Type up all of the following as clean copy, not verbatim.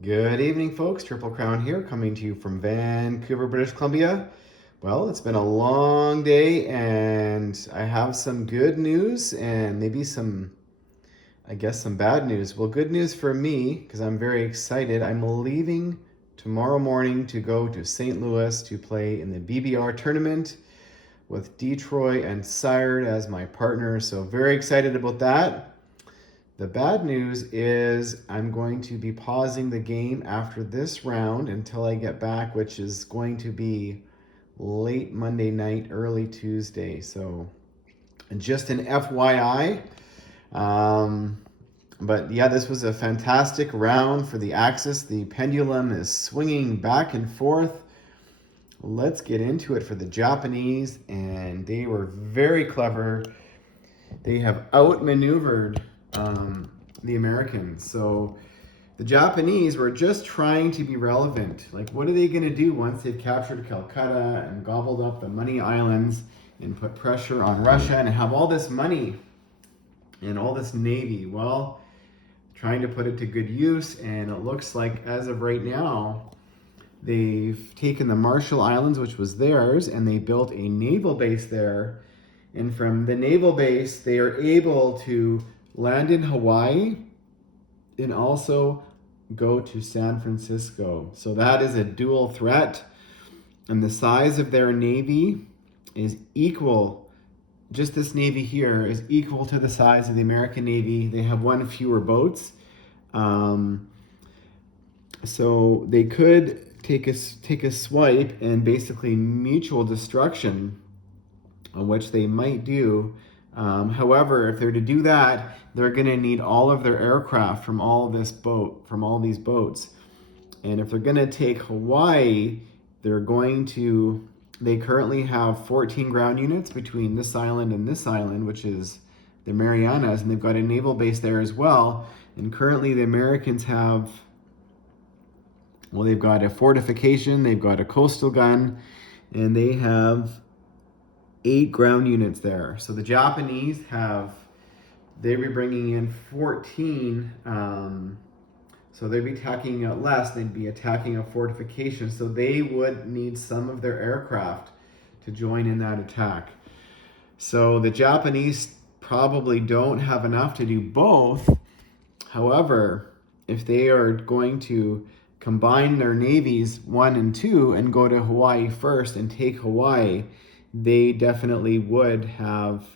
Good evening, folks. Triple Crown here, coming to you from Vancouver, British Columbia. Well, it's been a long day, and I have some good news and maybe some bad news. Well, good news for me, because I'm very excited. I'm leaving tomorrow morning to go to St. Louis to play in the BBR tournament with Detroit and Sired as my partner. So, very excited about that. The bad news is I'm going to be pausing the game after this round until I get back, which is going to be late Monday night, early Tuesday. So just an FYI. But yeah, this was a fantastic round for the Axis. The pendulum is swinging back and forth. Let's get into it for the Japanese, and they were very clever. They have outmaneuvered the Americans. So the Japanese were just trying to be relevant. Like, what are they going to do once they've captured Calcutta and gobbled up the money islands and put pressure on Russia and have all this money and all this navy? Well, trying to put it to good use, and it looks like as of right now, they've taken the Marshall Islands, which was theirs, and they built a naval base there. And from the naval base, they are able to land in Hawaii and also go to San Francisco. So that is a dual threat. And the size of their navy is equal. Just this navy here is equal to the size of the American Navy. They have one fewer boats. So they could take a swipe and basically mutual destruction, which they might do. However, if they're to do that, they're going to need all of their aircraft from all these boats. And if they're going to take Hawaii, they currently have 14 ground units between this island and this island, which is the Marianas, and they've got a naval base there as well. And currently the Americans they've got a fortification, they've got a coastal gun, and they have 8 ground units there. So the Japanese they'd be bringing in 14. So they'd be attacking less. They'd be attacking a fortification. So they would need some of their aircraft to join in that attack. So the Japanese probably don't have enough to do both. However, if they are going to combine their navies 1 and 2 and go to Hawaii first and take Hawaii, they definitely would have,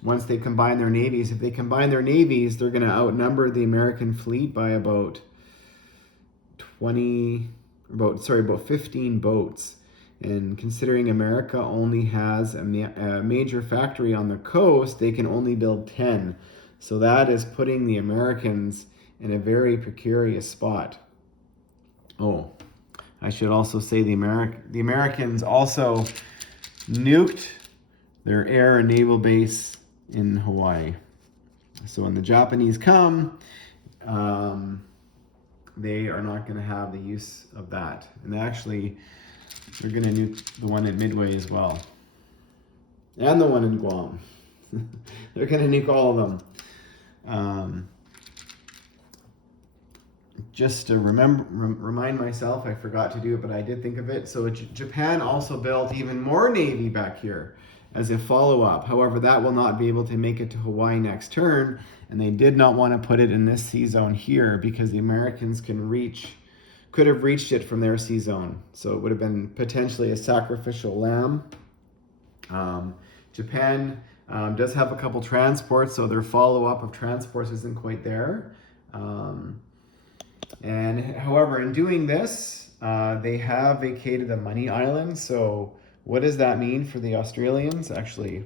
once they combine their navies, if they combine their navies, they're going to outnumber the American fleet by about 15 boats. And considering America only has a major factory on the coast, they can only build 10. So that is putting the Americans in a very precarious spot. Oh, I should also say the Americans also nuked their air and naval base in Hawaii. So when the Japanese come, they are not going to have the use of that. And they're going to nuke the one at Midway as well. And the one in Guam. They're going to nuke all of them. Just to remind myself, I forgot to do it, but I did think of it. So Japan also built even more navy back here as a follow-up. However, that will not be able to make it to Hawaii next turn, and they did not want to put it in this sea zone here because the Americans could have reached it from their sea zone. So it would have been potentially a sacrificial lamb. Japan does have a couple transports, so their follow-up of transports isn't quite there. And however, in doing this, they have vacated the money island. So what does that mean for the Australians? Actually,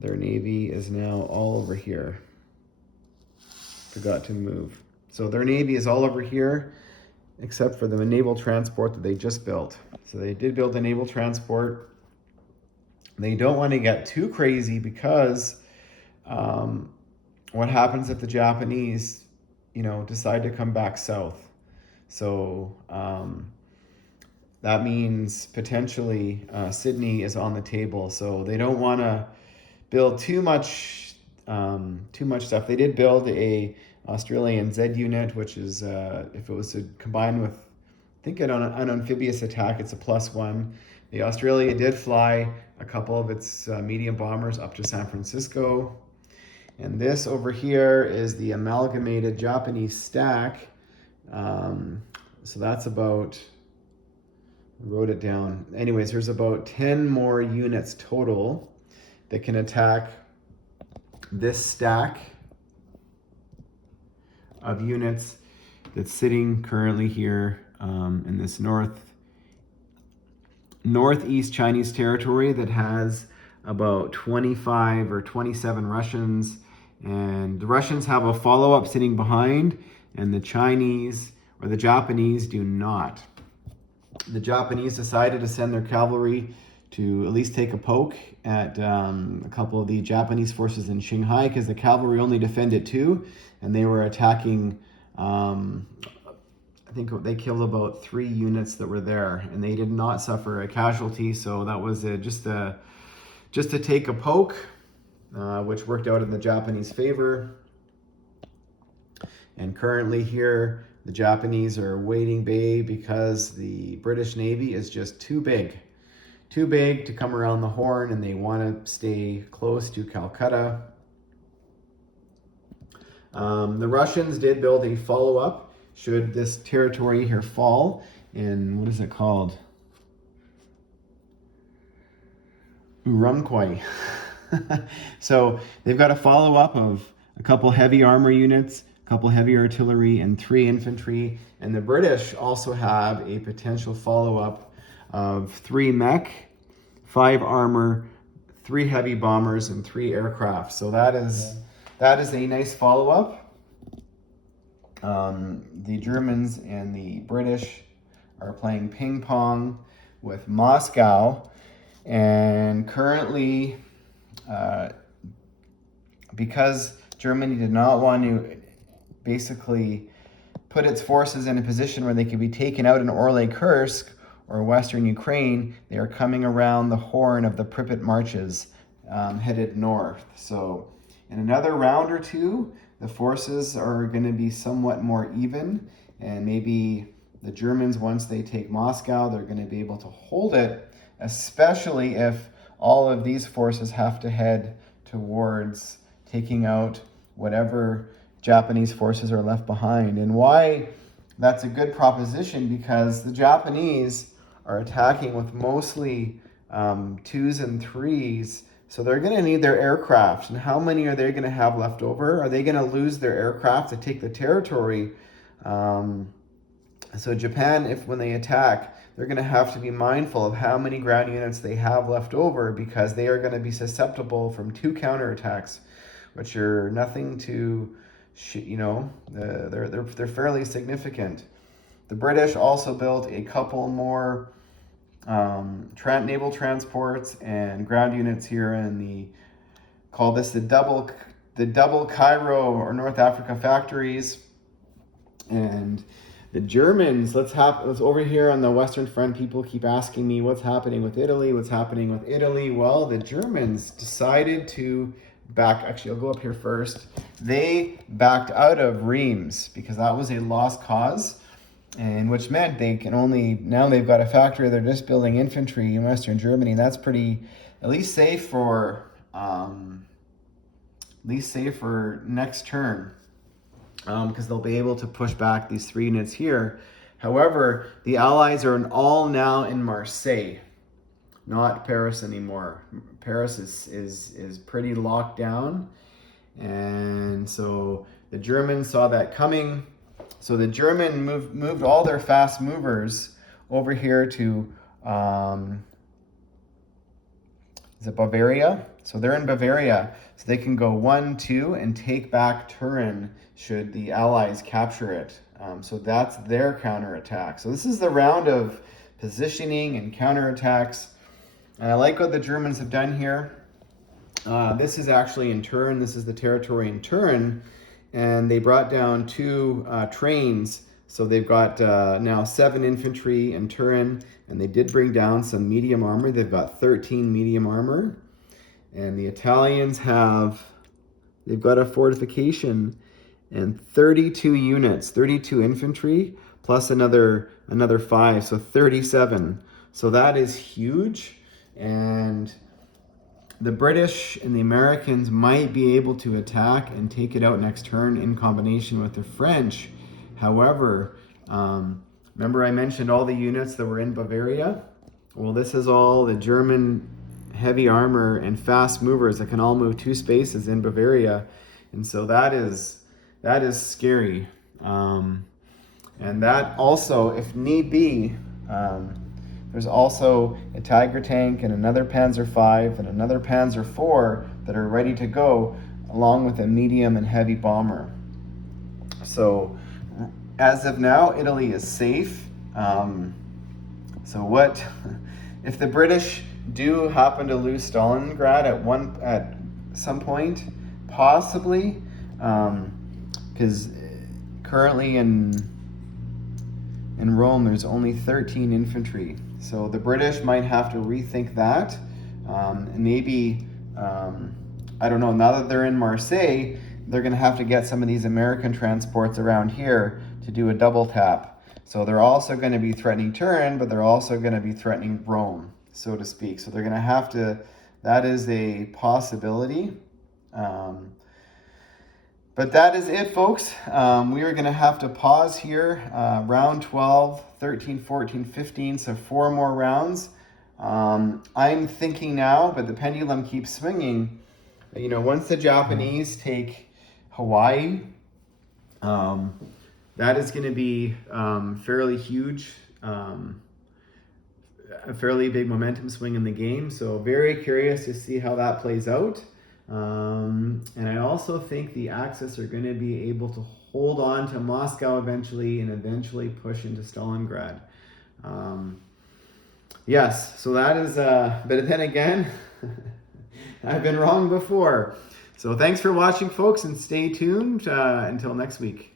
their navy is now all over here. Forgot to move. So their navy is all over here, except for the naval transport that they just built. So they did build a naval transport. They don't want to get too crazy because what happens if the Japanese decide to come back south? So that means potentially Sydney is on the table. So they don't want to build too much stuff. They did build a Australian Z unit, which is, if it was to combine with, I think an amphibious attack, it's a +1. The Australia did fly a couple of its medium bombers up to San Francisco. And this over here is the amalgamated Japanese stack. So that's about, I wrote it down. Anyways, there's about 10 more units total that can attack this stack of units that's sitting currently here in this northeast Chinese territory that has about 25 or 27 Russians, and the Russians have a follow-up sitting behind, and the Chinese or the Japanese do not. The Japanese decided to send their cavalry to at least take a poke at a couple of the Japanese forces in Shanghai, because the cavalry only defended 2, and they were attacking, I think they killed about 3 units that were there, and they did not suffer a casualty. So that was just to take a poke, which worked out in the Japanese favor. And currently here, the Japanese are waiting bay because the British Navy is just too big to come around the Horn, and they want to stay close to Calcutta. The Russians did build a follow-up should this territory here fall in, what is it called? Urumqi. So they've got a follow-up of a couple heavy armor units, a couple heavy artillery, and 3 infantry. And the British also have a potential follow-up of 3 mech, 5 armor, 3 heavy bombers, and 3 aircraft. So that is a nice follow-up. The Germans and the British are playing ping pong with Moscow, and currently, because Germany did not want to basically put its forces in a position where they could be taken out in Orly Kursk or Western Ukraine, they are coming around the horn of the Pripyat Marches, headed north. So in another round or two, the forces are going to be somewhat more even, and maybe the Germans, once they take Moscow, they're going to be able to hold it, especially if all of these forces have to head towards taking out whatever Japanese forces are left behind. And why that's a good proposition, because the Japanese are attacking with mostly 2s and 3s, so they're going to need their aircraft. And how many are they going to have left over? Are they going to lose their aircraft to take the territory? So Japan, when they attack, they're going to have to be mindful of how many ground units they have left over, because they are going to be susceptible from 2 counterattacks, which are nothing to, they're fairly significant. The British also built a couple more naval transports and ground units here in call this the double Cairo or North Africa factories. And the Germans, let's over here on the Western Front, people keep asking me what's happening with Italy, Well, the Germans decided to actually I'll go up here first. They backed out of Reims because that was a lost cause, and which meant now they've got a factory, they're just building infantry in Western Germany, and that's pretty, at least safe for next turn. Because they'll be able to push back these 3 units here. However, the Allies are all now in Marseille, not Paris anymore. Paris is pretty locked down, and so the Germans saw that coming. So the German moved all their fast movers over here to is it Bavaria? So they're in Bavaria, so they can go 1, 2, and take back Turin should the Allies capture it. So that's their counterattack. So this is the round of positioning and counterattacks. And I like what the Germans have done here. This is actually in Turin. This is the territory in Turin. And they brought down 2 trains. So they've got now 7 infantry in Turin. And they did bring down some medium armor. They've got 13 medium armor. And the Italians they've got a fortification. and 32 units, 32 infantry, plus another 5, so 37. So that is huge, and the British and the Americans might be able to attack and take it out next turn in combination with the French. However, remember I mentioned all the units that were in Bavaria? Well, this is all the German heavy armor and fast movers that can all move 2 spaces in Bavaria. And so that is scary. And that also, if need be, there's also a Tiger tank and another Panzer V and another Panzer IV that are ready to go, along with a medium and heavy bomber. So as of now, Italy is safe. So what if the British do happen to lose Stalingrad at some point? Possibly, because currently in Rome there's only 13 infantry. So the British might have to rethink that, and maybe, I don't know, now that they're in Marseille, they're going to have to get some of these American transports around here to do a double tap. So they're also going to be threatening Turin, but they're also going to be threatening Rome, so to speak. So they're going to have to, that is a possibility. But that is it, folks. We are going to have to pause here. Round 12, 13, 14, 15, so 4 more rounds. I'm thinking now, but the pendulum keeps swinging, you know, once the Japanese take Hawaii, that is going to be fairly huge, a fairly big momentum swing in the game. So very curious to see how that plays out. And I also think the Axis are going to be able to hold on to Moscow eventually and eventually push into Stalingrad. Yes, so that is, but then again, I've been wrong before. So thanks for watching, folks, and stay tuned until next week.